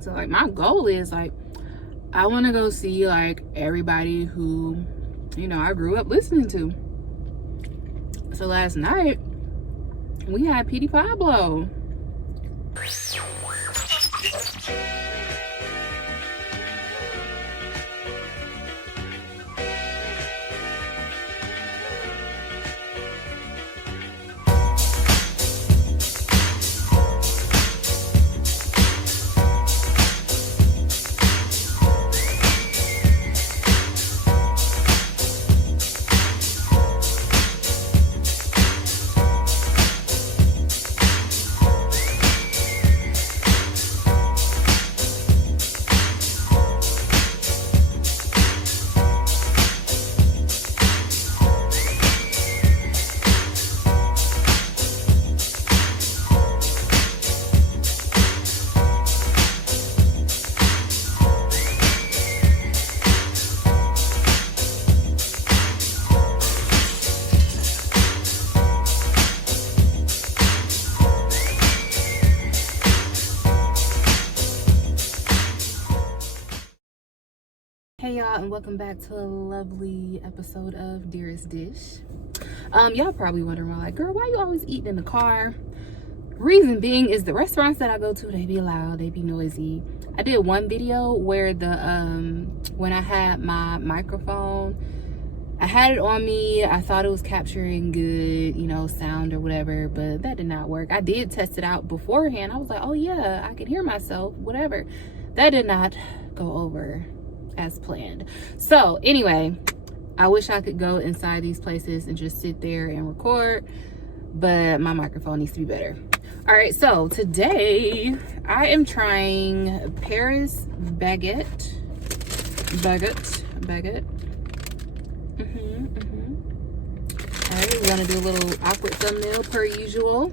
So like my goal is like I want to go see like everybody who, you know, I grew up listening to. So last night we had Petey Pablo. Hey y'all, and welcome back to a lovely episode of Deera's Dish. Y'all probably wondering why, like, girl, why you always eating in the car? Reason being is the restaurants that I go to, they be loud, they be noisy. I did one video where the when I had my microphone, I had it on me. I thought it was capturing good, you know, sound or whatever, but that did not work. I did test it out beforehand. I was like, oh yeah, I can hear myself, whatever. That did not go over as planned. So anyway, I wish I could go inside these places and just sit there and record, but my microphone needs to be better. All right, so today I am trying Paris Baguette. All right, we're gonna do a little awkward thumbnail per usual.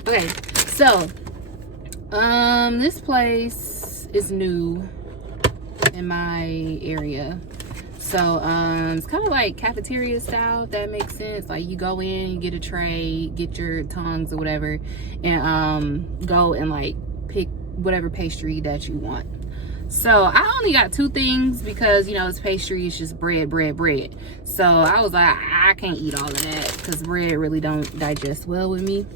Okay, so this place is new in my area. So it's kind of like cafeteria style, if that makes sense. Like you go in, you get a tray, get your tongs or whatever, and go and like pick whatever pastry that you want. So I only got 2 things because, you know, it's pastry, it's just bread. So I was like, I can't eat all of that because bread really don't digest well with me.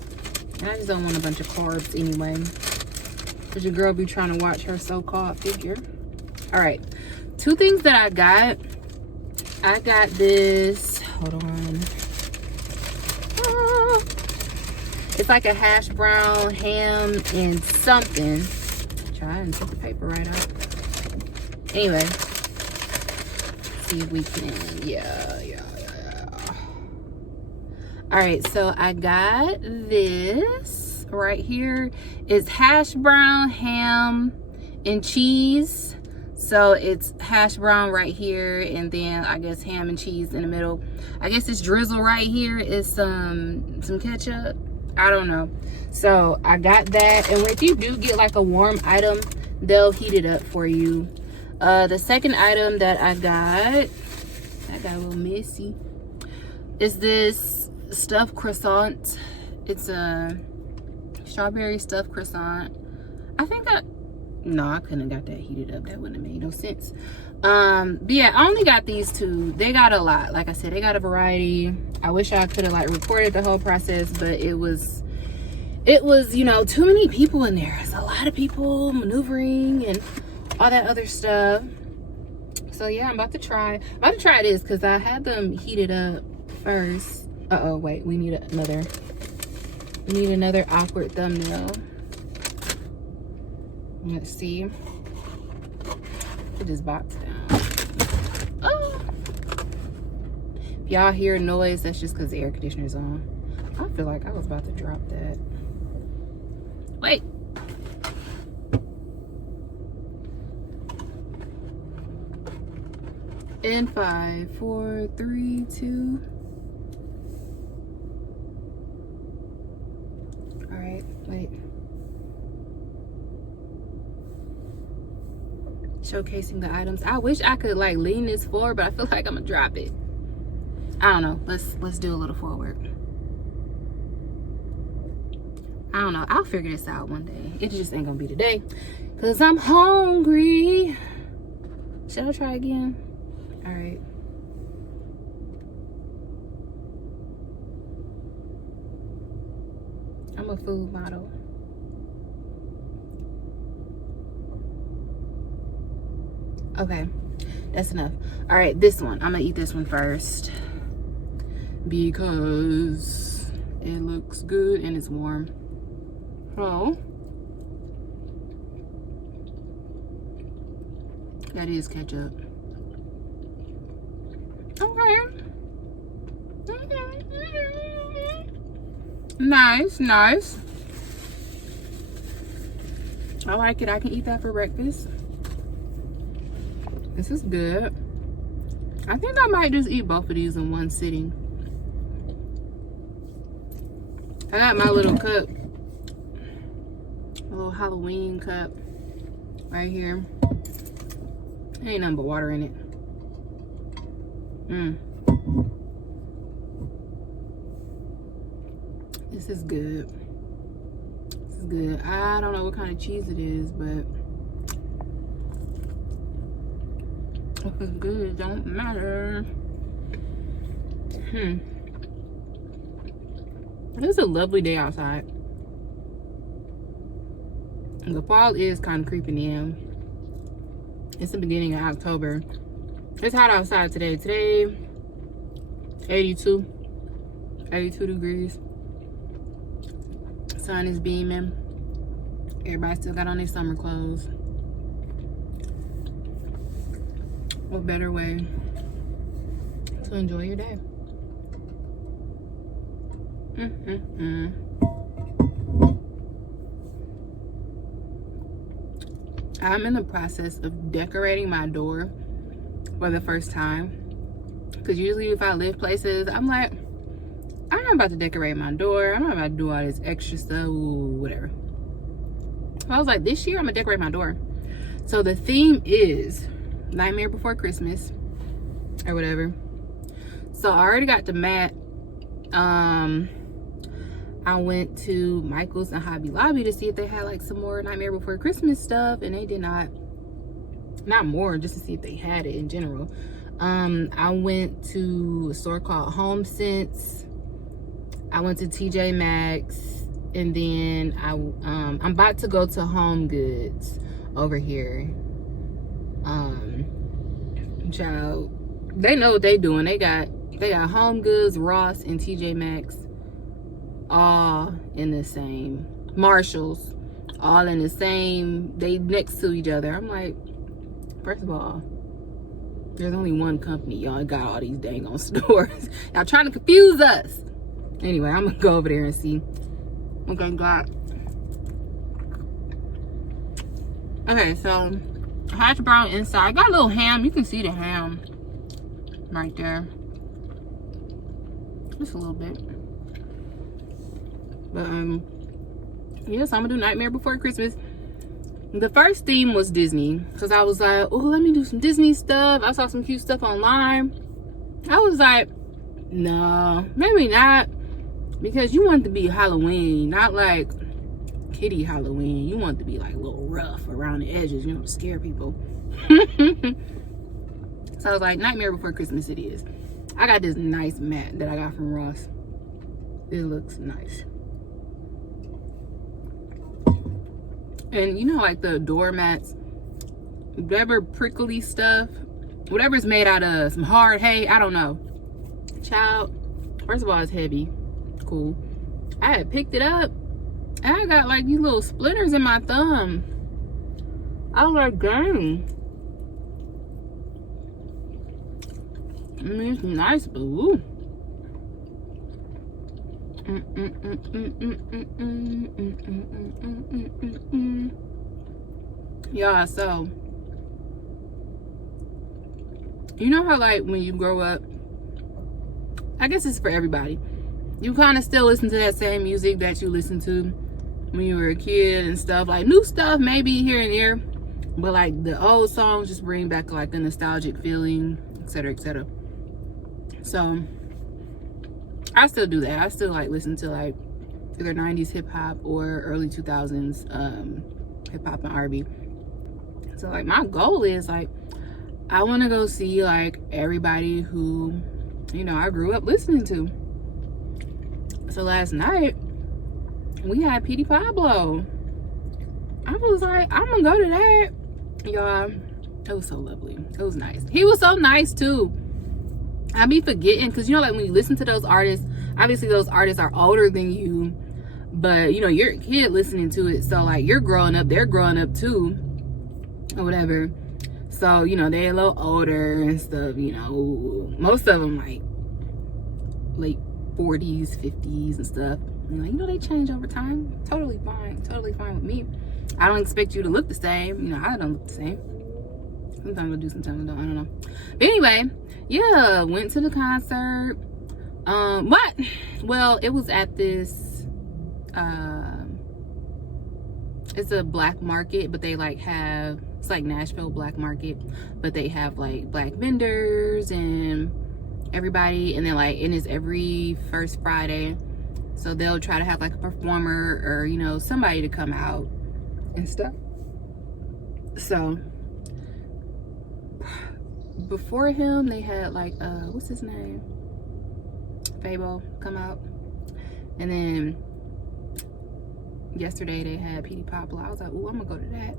And I just don't want a bunch of carbs anyway. Because your girl be trying to watch her so-called figure. All right, 2 things that I got. I got this, hold on. It's like a hash brown, ham, and something. Try and take the paper right out. Anyway, see if we can, yeah. All right, so I got this right here. It's hash brown, ham, and cheese. So it's hash brown right here, and then I guess ham and cheese in the middle. I guess this drizzle right here is some ketchup. I don't know. So I got that, and if you do get like a warm item, they'll heat it up for you. The second item that I got a little messy, is this stuffed croissant. It's a strawberry stuffed croissant. I think that, no, I couldn't have got that heated up. That wouldn't have made no sense. But yeah, I only got these 2. They got a lot. Like I said, they got a variety. I wish I could have like recorded the whole process, but it was, you know, too many people in there. It's a lot of people maneuvering and all that other stuff. So yeah, I'm about to try this because I had them heated up first. Uh-oh, wait, we need another awkward thumbnail. Let's see. Put this box down. Oh, if y'all hear noise, that's just because the air conditioner's on. I feel like I was about to drop that. Wait. In 5, 4, 3, 2. All right, wait. Showcasing the items. I wish I could like lean this forward, but I feel like I'm gonna drop it. I don't know. Let's do a little forward. I don't know. I'll figure this out one day. It just ain't gonna be today because I'm hungry. Should I try again? All right. I'm a food model. Okay, that's enough. All right, this one. I'm gonna eat this one first because it looks good and it's warm. So, that is ketchup. Okay. Nice, nice. I like it. I can eat that for breakfast. This is good. I think I might just eat both of these in one sitting. I got my little cup, a little Halloween cup right here. Ain't nothing but water in it. This is good. This is good. I don't know what kind of cheese it is, but if it's good, it don't matter. It's a lovely day outside. The fall is kind of creeping in. It's the beginning of October. It's hot outside today. Today, 82 degrees. Sun is beaming. Everybody still got on their summer clothes. What better way to enjoy your day? I'm in the process of decorating my door for the first time. Because usually if I live places, I'm like, I'm not about to decorate my door. I'm not about to do all this extra stuff, whatever. So I was like, this year I'm gonna decorate my door. So the theme is Nightmare Before Christmas or whatever. So I already got the mat. I went to Michael's and Hobby Lobby to see if they had like some more Nightmare Before Christmas stuff, and they did not more, just to see if they had it in general. I went to a store called Home Sense. I went to TJ Maxx, and then I'm about to go to Home Goods over here. Child, they know what they doing. They got Home Goods, Ross, and TJ Maxx all in the same. Marshalls, all in the same. They next to each other. I'm like, first of all, there's only one company. Y'all got all these dang on stores. Y'all trying to confuse us. Anyway, I'm gonna go over there and see what I got. Okay, so hash brown inside. I got a little ham. You can see the ham right there. Just a little bit. But yes, I'm gonna do Nightmare Before Christmas. The first theme was Disney, because I was like, oh, let me do some Disney stuff. I saw some cute stuff online. I was like, no, maybe not, because you want it to be Halloween, not like kitty Halloween. You want it to be like a little rough around the edges, you know, to scare people. So I was like, Nightmare Before Christmas it is. I got this nice mat that I got from Ross. It looks nice. And you know, like the doormats, whatever prickly stuff, whatever's made out of some hard hay, I don't know. Child, first of all, it's heavy. Cool. I had picked it up and I got like these little splinters in my thumb. I was like, dang. I mean, it's nice, but ooh. Yeah, so you know how like when you grow up, I guess it's for everybody, you kind of still listen to that same music that you listened to when you were a kid and stuff, like new stuff maybe here and there, but like the old songs just bring back like the nostalgic feeling, etc., etc. So I still do that. I still like listen to like either 90s hip-hop or early 2000s hip-hop and R&B. So like my goal is like I want to go see like everybody who, you know, I grew up listening to. So last night we had Petey Pablo. I was like, I'm gonna go to that, y'all. It was so lovely. It was nice. He was so nice too. I be forgetting, because you know, like when you listen to those artists, obviously those artists are older than you, but you know, you're a kid listening to it, so like you're growing up, they're growing up too, or whatever. So you know, they're a little older and stuff, you know, most of them like late 40s, 50s and stuff. And like, you know, they change over time. Totally fine with me. I don't expect you to look the same, you know. I don't look the same. Sometimes I do, sometimes I don't. I don't know. But anyway, yeah, went to the concert. What? Well, it was at this. It's a black market, but they like have, it's like Nashville black market, but they have like black vendors and everybody, and then like, and it's every first Friday, so they'll try to have like a performer or, you know, somebody to come out and stuff. So before him, they had like what's his name, Fabo, come out. And then yesterday they had Petey Pablo. I was like, oh, I'm gonna go to that.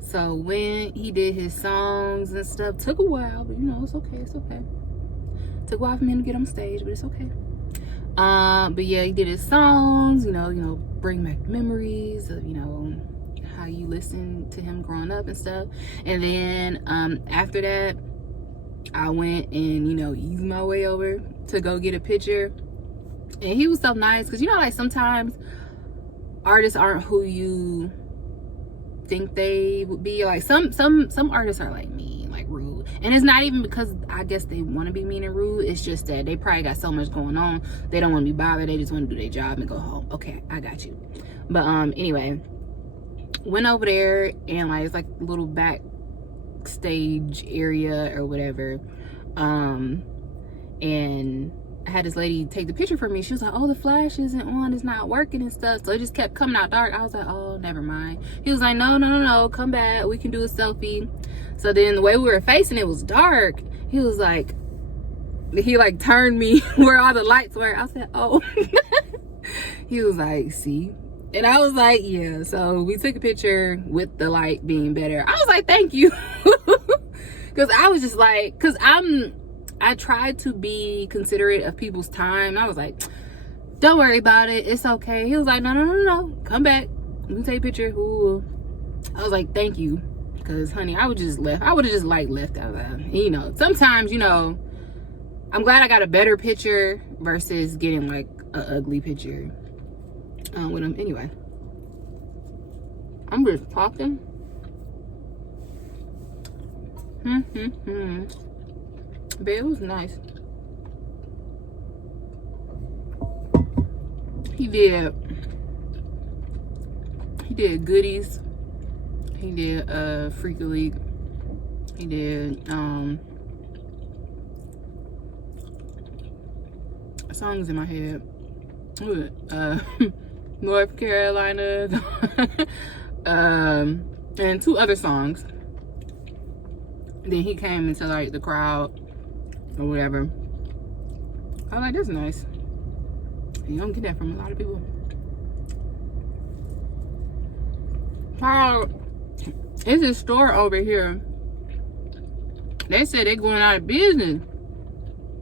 So when he did his songs and stuff, took a while, but you know, it's okay. Took a while for him to get on stage, but it's okay. But yeah, he did his songs, you know, bring back memories of, you know, how you listened to him growing up and stuff. And then after that, I went and, you know, eased my way over to go get a picture. And he was so nice, because, you know, like sometimes artists aren't who you think they would be. Like some artists are like mean, like rude. And it's not even because I guess they want to be mean and rude. It's just that they probably got so much going on. They don't want to be bothered. They just want to do their job and go home. Okay, I got you. But anyway, went over there, and like it's like a little backstage area or whatever. And I had this lady take the picture for me. She was like, oh, the flash isn't on, it's not working and stuff. So it just kept coming out dark. I was like, oh, never mind. He was like, no, come back, we can do a selfie. So then the way we were facing, it was dark. He was like, he like turned me where all the lights were. I said, oh. He was like, see? And I was like, yeah. So we took a picture with the light being better. I was like, thank you. Because I was just like, because I tried to be considerate of people's time. I was like, don't worry about it, it's okay. He was like, no, come back, we can take a picture. Ooh. I was like, thank you. Because honey, I would just left. I would have just like left out of that. You know, sometimes, you know, I'm glad I got a better picture versus getting like an ugly picture with him. Anyway, I'm just talking. But it was nice. He did Goodies. He did Freak League. He did songs in my head. North Carolina. And 2 other songs. Then he came into like the crowd or whatever. I was like, that's nice. You don't get that from a lot of people. It's a store over here. They said they're going out of business.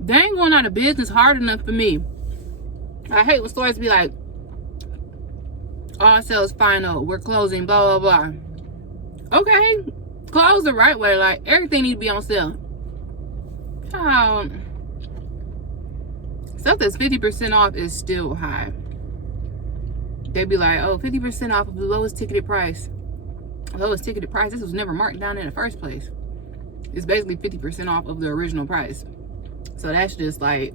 They ain't going out of business hard enough for me. I hate when stores be like, all sales final, we're closing, blah, blah, blah. Okay, close the right way. Like, everything needs to be on sale. Stuff that's 50% off is still high. They'd be like, oh, 50% off of the lowest ticketed price. Lowest ticketed price, this was never marked down in the first place. It's basically 50% off of the original price. So that's just like,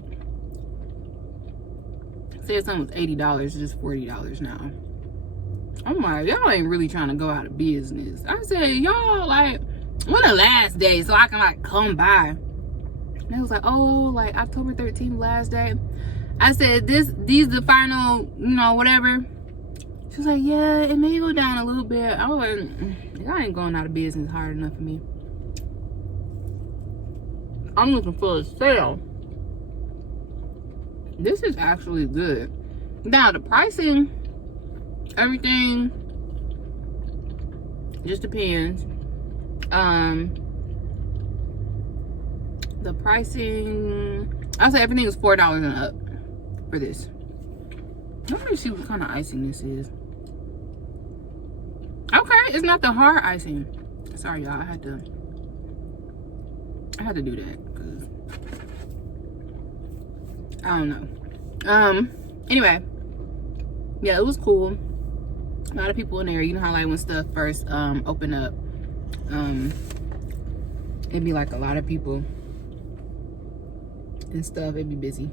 say if something was $80, it's just $40 now. I'm like, y'all ain't really trying to go out of business. I said, y'all, like, when the last day so I can like come by? And it was like, oh, like October 13th, last day. I said, these the final, you know, whatever. She was like, yeah, it may go down a little bit. I was like, y'all ain't going out of business hard enough for me. I'm looking for a sale. This is actually good. Now, the pricing, everything just depends. The pricing, I'll say everything is $4 and up for this. Let me see what kind of icing this is. Okay, it's not the hard icing. Sorry, y'all. I had to do that because I don't know. Anyway, yeah, it was cool. A lot of people in there. You know how like when stuff first open up, it'd be like a lot of people and stuff. It'd be busy.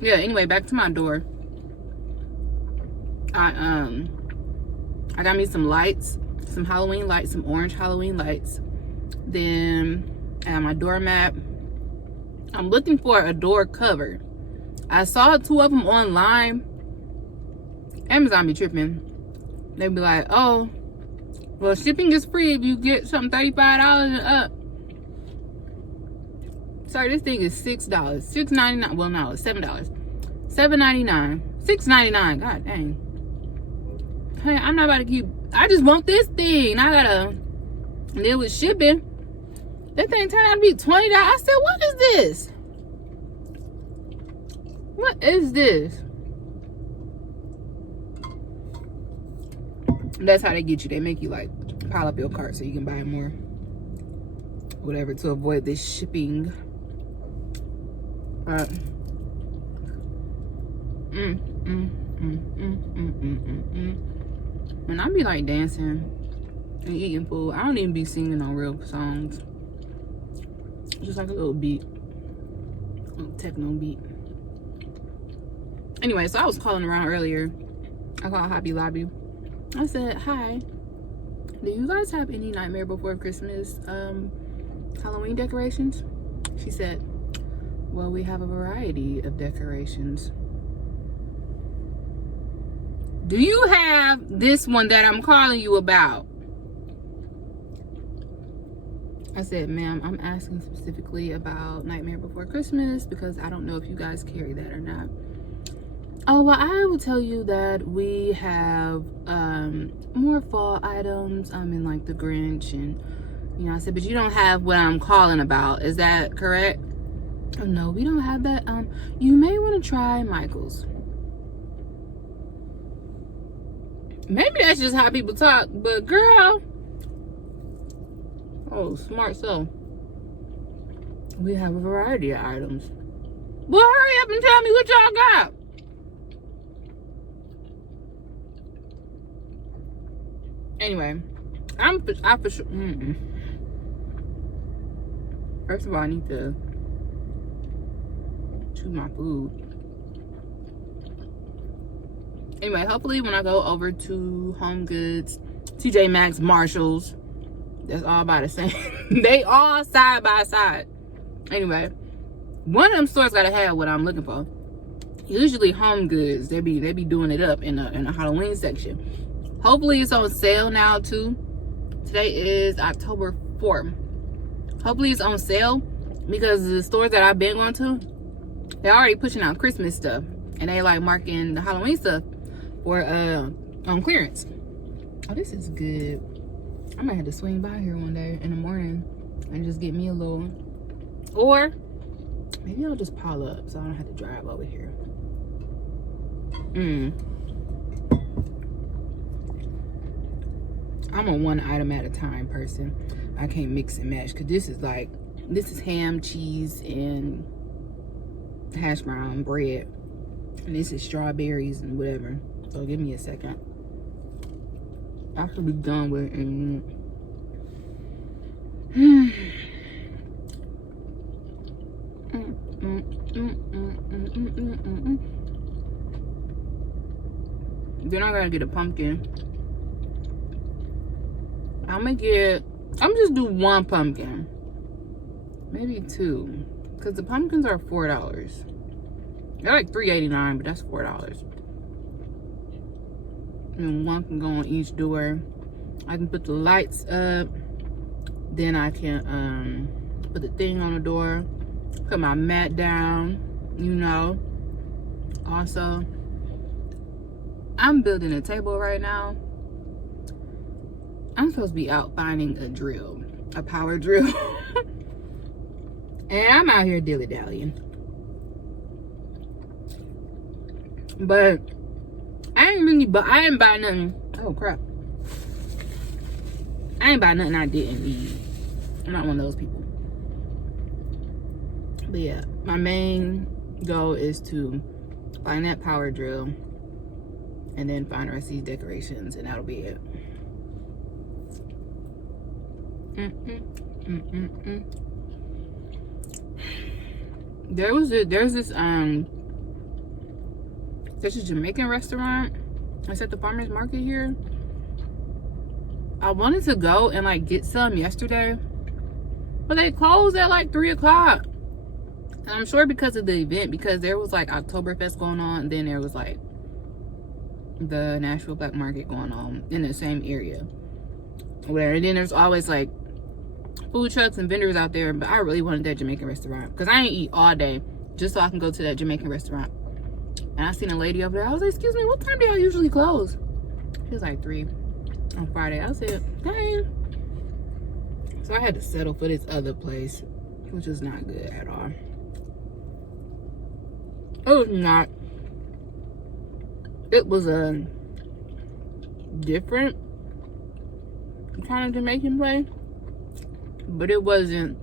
Yeah, anyway, back to my door. I got me some lights, some Halloween lights, some orange Halloween lights. Then I have my doormat. I'm looking for a door cover. I saw 2 of them online. Amazon be tripping. They be like, oh, well, shipping is free if you get something $35 and up. Sorry, this thing is $6. $6.99. Well, no, it's $7. $7.99. $6.99. God dang. Hey, I'm not about to keep. I just want this thing. I gotta deal with shipping. That thing turned out to be $20. I said, what is this? What is this? That's how they get you. They make you like pile up your cart so you can buy more, whatever, to avoid this shipping. And I be like dancing and eating food. I don't even be singing no real songs. Just like a little beat, a little techno beat. Anyway, so I was calling around earlier. I called Hobby Lobby. I said, hi, do you guys have any Nightmare Before Christmas Halloween decorations? She said, well, we have a variety of decorations. Do you have this one that I'm calling you about? I said, ma'am, I'm asking specifically about Nightmare Before Christmas because I don't know if you guys carry that or not. Oh, well, I will tell you that we have more fall items in like the Grinch, and you know, I said, but you don't have what I'm calling about. Is that correct? Oh, no, we don't have that. You may want to try Michael's. Maybe that's just how people talk, but girl, oh, smart so. We have a variety of items. Well, hurry up and tell me what y'all got. Anyway, I for sure. First of all, I need to chew my food. Anyway, hopefully when I go over to Home Goods, TJ Maxx, Marshalls, that's all about the same. They all side by side. Anyway, one of them stores gotta have what I'm looking for. Usually Home Goods, they be doing it up in a Halloween section. Hopefully it's on sale now too. Today is October 4th. Hopefully it's on sale because the stores that I've been going to, they're already pushing out Christmas stuff and they like marking the Halloween stuff for on clearance. Oh, this is good. I might have to swing by here one day in the morning and just get me a little, or maybe I'll just pile up so I don't have to drive over here. I'm a one item at a time person. I can't mix and match because this is ham, cheese, and hash brown bread. And this is strawberries and whatever. So give me a second. I should be done with it in a minute. Then I gotta get a pumpkin. I'm just do one pumpkin. Maybe two. Because the pumpkins are $4. They're like $3.89, but that's $4. And one can go on each door. I can put the lights up. Then I can put the thing on the door. Put my mat down, you know. Also, I'm building a table right now. I'm supposed to be out finding a drill, a power drill. And I'm out here dilly-dallying. But I ain't buy nothing. Oh crap. I ain't buy nothing I didn't need. I'm not one of those people. But yeah, my main goal is to find that power drill and then find the rest of these decorations, and that'll be it. There's a Jamaican restaurant. It's at the farmers market here. I wanted to go and like get some yesterday, but they closed at like 3 o'clock. And I'm sure because of the event, because there was like Oktoberfest going on, and then there was like the Nashville Black Market going on in the same area. Whatever. And then there's always like food trucks and vendors out there, but I really wanted that Jamaican restaurant because I ain't eat all day just so I can go to that Jamaican restaurant. And I seen a lady over there. I was like, excuse me, what time do y'all usually close? It was like 3 on Friday. I said, dang. So I had to settle for this other place, which was not good at all. It was not. It was a different kind of Jamaican place, but it wasn't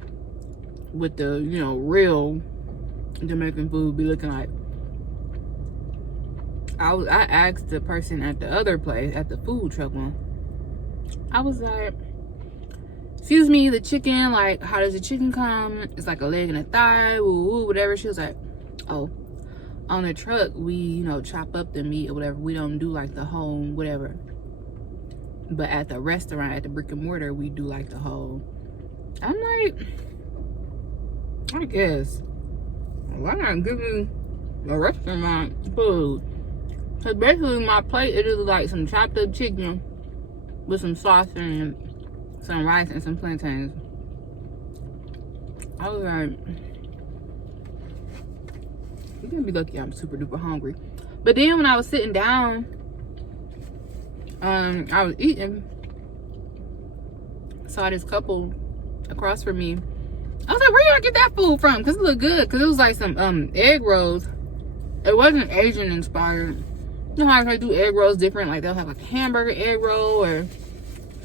with the, you know, real Jamaican food be looking like. I asked the person at the other place, at the food truck one, I was like, excuse me, the chicken, like, how does the chicken come? It's like a leg and a thigh, woo, whatever. She was like, oh, on the truck, we, you know, chop up the meat or whatever. We don't do like the whole, whatever. But at the restaurant, at the brick and mortar, we do like the whole. I'm like, I guess, why not give me a restaurant food? Because basically my plate, it is like some chopped up chicken with some sauce and some rice and some plantains. I was like, you're gonna be lucky I'm super duper hungry. But then when I was sitting down, I was eating, saw this couple across from me. I was like, where y'all get that food from? Because it looked good. Because it was like some egg rolls. It wasn't Asian inspired. You know how they do egg rolls different? Like they'll have like a hamburger egg roll or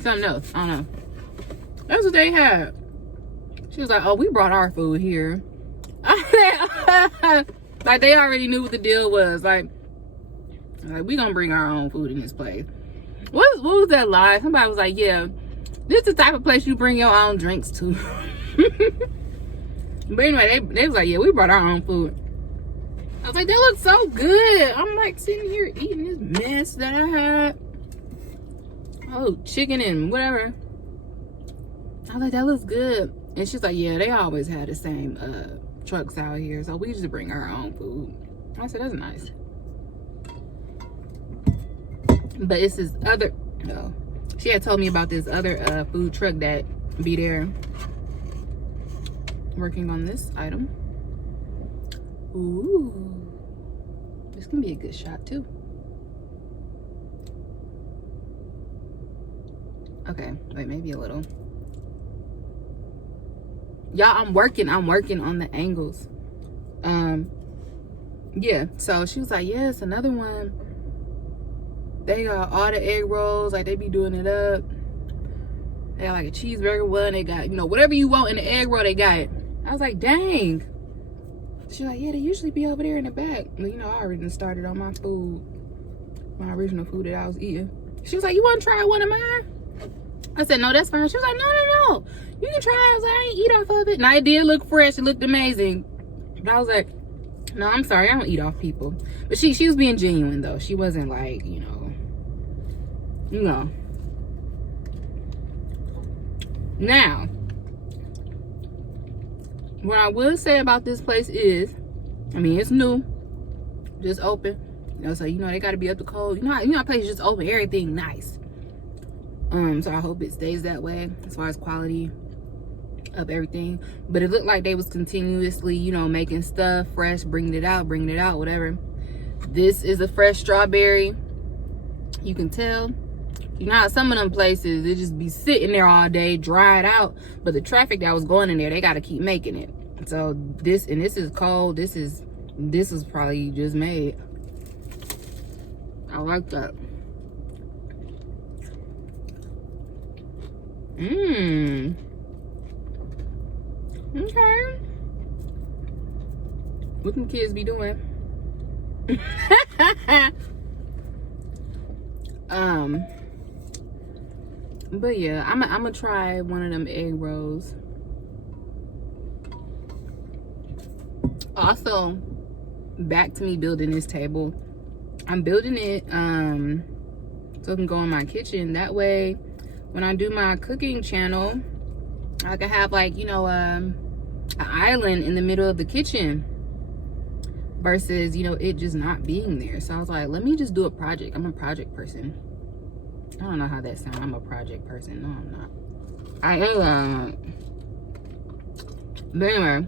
something else. I don't know. That's what they had. She was like, oh, we brought our food here. Like they already knew what the deal was. Like we gonna bring our own food in this place. What was that lie? Somebody was like, yeah, this is the type of place you bring your own drinks to. But anyway, they was like, yeah, we brought our own food. I was like, that looks so good. I'm like sitting here eating this mess that I had. Oh, chicken and whatever. I was like, that looks good. And she's like, yeah, they always had the same trucks out here, so we just bring our own food. I said, that's nice. But it's this other, no, she had told me about this other food truck that be there working on this item. Ooh, this can be a good shot too. Okay, wait, maybe a little. Y'all, I'm working on the angles. Yeah, so she was like, yeah, it's another one. They got all the egg rolls, like they be doing it up. They got like a cheeseburger one. They got, you know, whatever you want in the egg roll, they got it. I was like, dang. She's like, yeah, they usually be over there in the back. Well, you know, I already started on my food, my original food that I was eating. She was like, you want to try one of mine? I said, no, that's fine. She was like, no. You can try it. I was like, I ain't eat off of it. Now, it did look fresh. It looked amazing. But I was like, no, I'm sorry. I don't eat off people. But she was being genuine, though. She wasn't like, you know, you know. Now, what I will say about this place is, I mean, it's new, just open, you know, so you know they got to be up to code. You know, places just open, everything nice. So I hope it stays that way as far as quality of everything. But it looked like they was continuously, you know, making stuff fresh, bringing it out, whatever. This is a fresh strawberry. You can tell. You know how some of them places, it just be sitting there all day, dried out. But the traffic that was going in there, they got to keep making it. So this is cold. This is probably just made. I like that. Okay. What can kids be doing? But yeah, I'm gonna try one of them egg rolls. Also, back to me building this table. I'm building it so it can go in my kitchen. That way, when I do my cooking channel, I can have, like, you know, an island in the middle of the kitchen versus, you know, it just not being there. So I was like, let me just do a project. I'm a project person. I don't know how that sounds. I'm a project person. No, I'm not. I am. But anyway,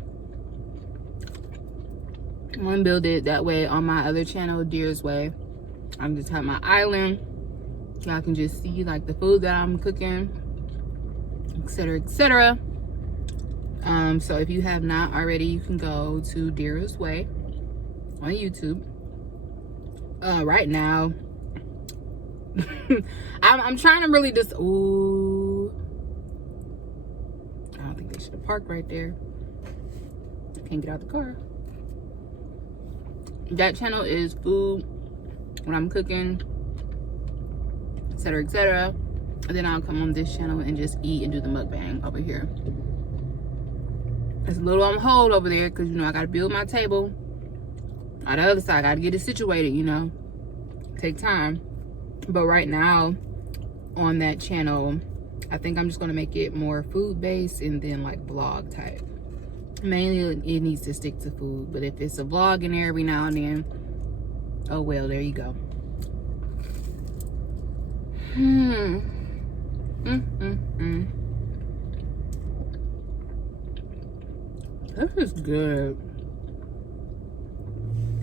I'm gonna build it that way on my other channel, Deera's Way. I'm just have my island. Y'all can just see, like, the food that I'm cooking, etc., etc. So if you have not already, you can go to Deera's Way on YouTube. Right now, I'm trying to really just, ooh, I don't think they should have parked right there. Can't get out the car. That channel is food when I'm cooking, etc., etc. And then I'll come on this channel and just eat and do the mukbang over here. It's a little on hold over there because, you know, I got to build my table. On the other side, I got to get it situated, you know. Take time. But right now, on that channel, I think I'm just going to make it more food-based and then, like, vlog type. Mainly, it needs to stick to food. But if it's a vlog in there every now and then, oh, well, there you go. This is good.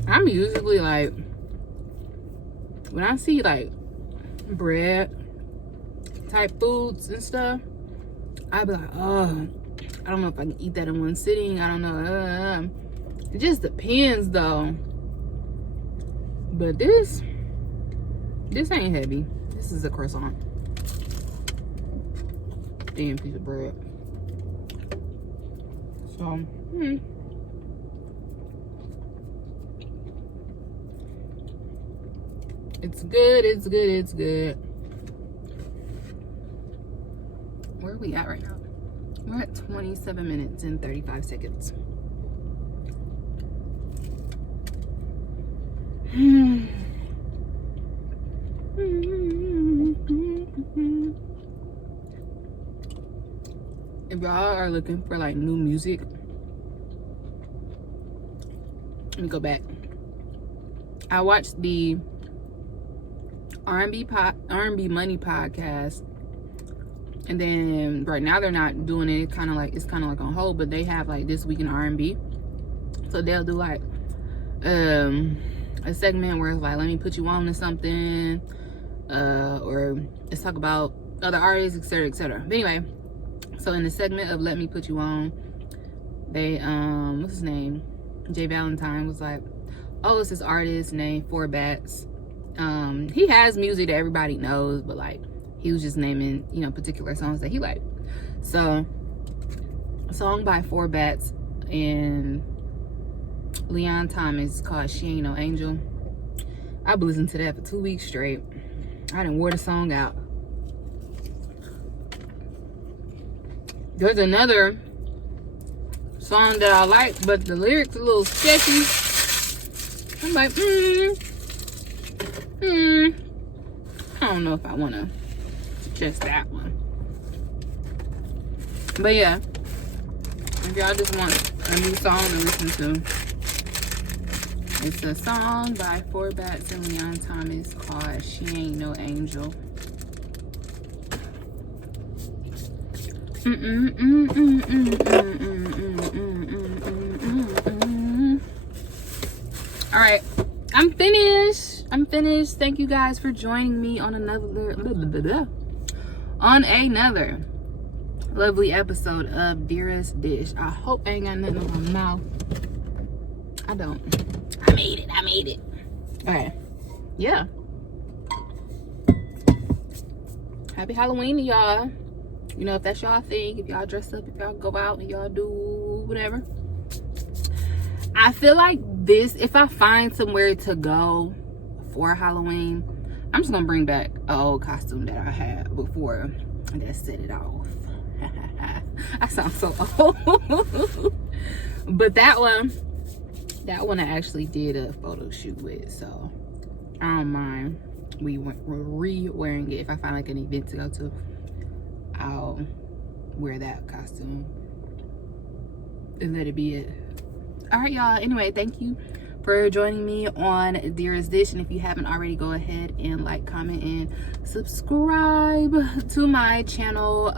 I'm usually like, when I see like bread type foods and stuff, I'd be like, oh, I don't know if I can eat that in one sitting. I don't know. It just depends though. But this ain't heavy. This is a croissant. Thin piece of bread. So, it's good, it's good, it's good. Where are we at right now? We're at 27 minutes and 35 seconds. If y'all are looking for like new music, let me go back. I watched the R&B Money podcast, and then right now they're not doing it. It's kind of like on hold, but they have like This Week in R&B, so they'll do like a segment where it's like, let me put you on to something, or let's talk about other artists, etc., etc. But anyway, so in the segment of Let Me Put You On, they what's his name, Jay Valentine, was like, oh, it's this artist named Four Bats. He has music that everybody knows, but like he was just naming, you know, particular songs that he liked. So a song by Four Bats and Leon Thomas called She Ain't No Angel. I've been listening to that for 2 weeks straight. I done wore the song out. There's another song that I like, but the lyrics a little sketchy. I'm like, don't know if I want to suggest that one. But yeah, if y'all just want a new song to listen to, it's a song by Four Bats and Leon Thomas called She Ain't No Angel. All right, I'm finished. Thank you guys for joining me on another lovely episode of Deera's Dish. I hope I ain't got nothing on my mouth. I don't. I made it. All right, yeah. Happy Halloween to y'all. You know, if that's y'all thing, if y'all dress up, if y'all go out and y'all do whatever. I feel like this, if I find somewhere to go for Halloween, I'm just gonna bring back an old costume that I had before and just set it off. I sound so old. But that one I actually did a photo shoot with, so I don't mind re-wearing it. If I find like an event to go to, I'll wear that costume and let it be it. All right, y'all. Anyway, thank you for joining me on Deera's Dish. And if you haven't already, go ahead and like, comment, and subscribe to my channel.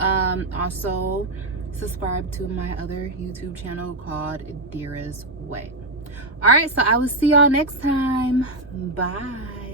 Also, subscribe to my other YouTube channel called Deera's Way. All right, so I will see y'all next time. Bye.